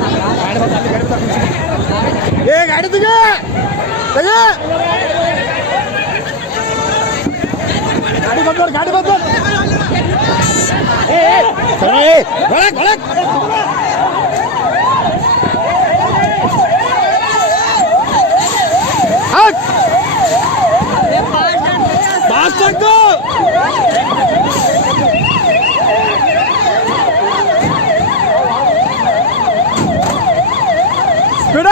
ए गाडी तुझे तुझे गाडी ए गाडी ए पाच टक्का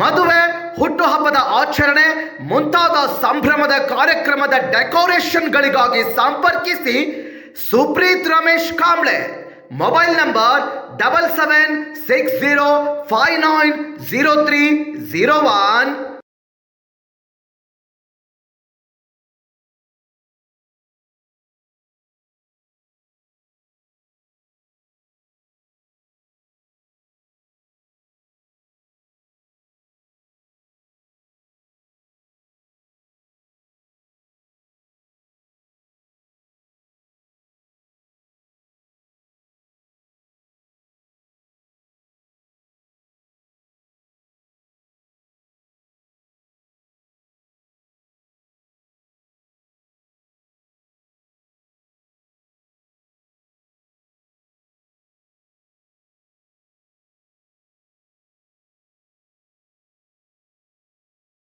ಮದುವೆ ಹುಟ್ಟುಹಬ್ಬದ ಆಚರಣೆ ಮುಂತಾದ ಸಂಭ್ರಮದ ಕಾರ್ಯಕ್ರಮದ ಡೆಕೋರೇಷನ್ಗಳಿಗಾಗಿ ಸಂಪರ್ಕಿಸಿ Supreet Ramesh Kamble mobile number double seven six zero five nine zero three zero one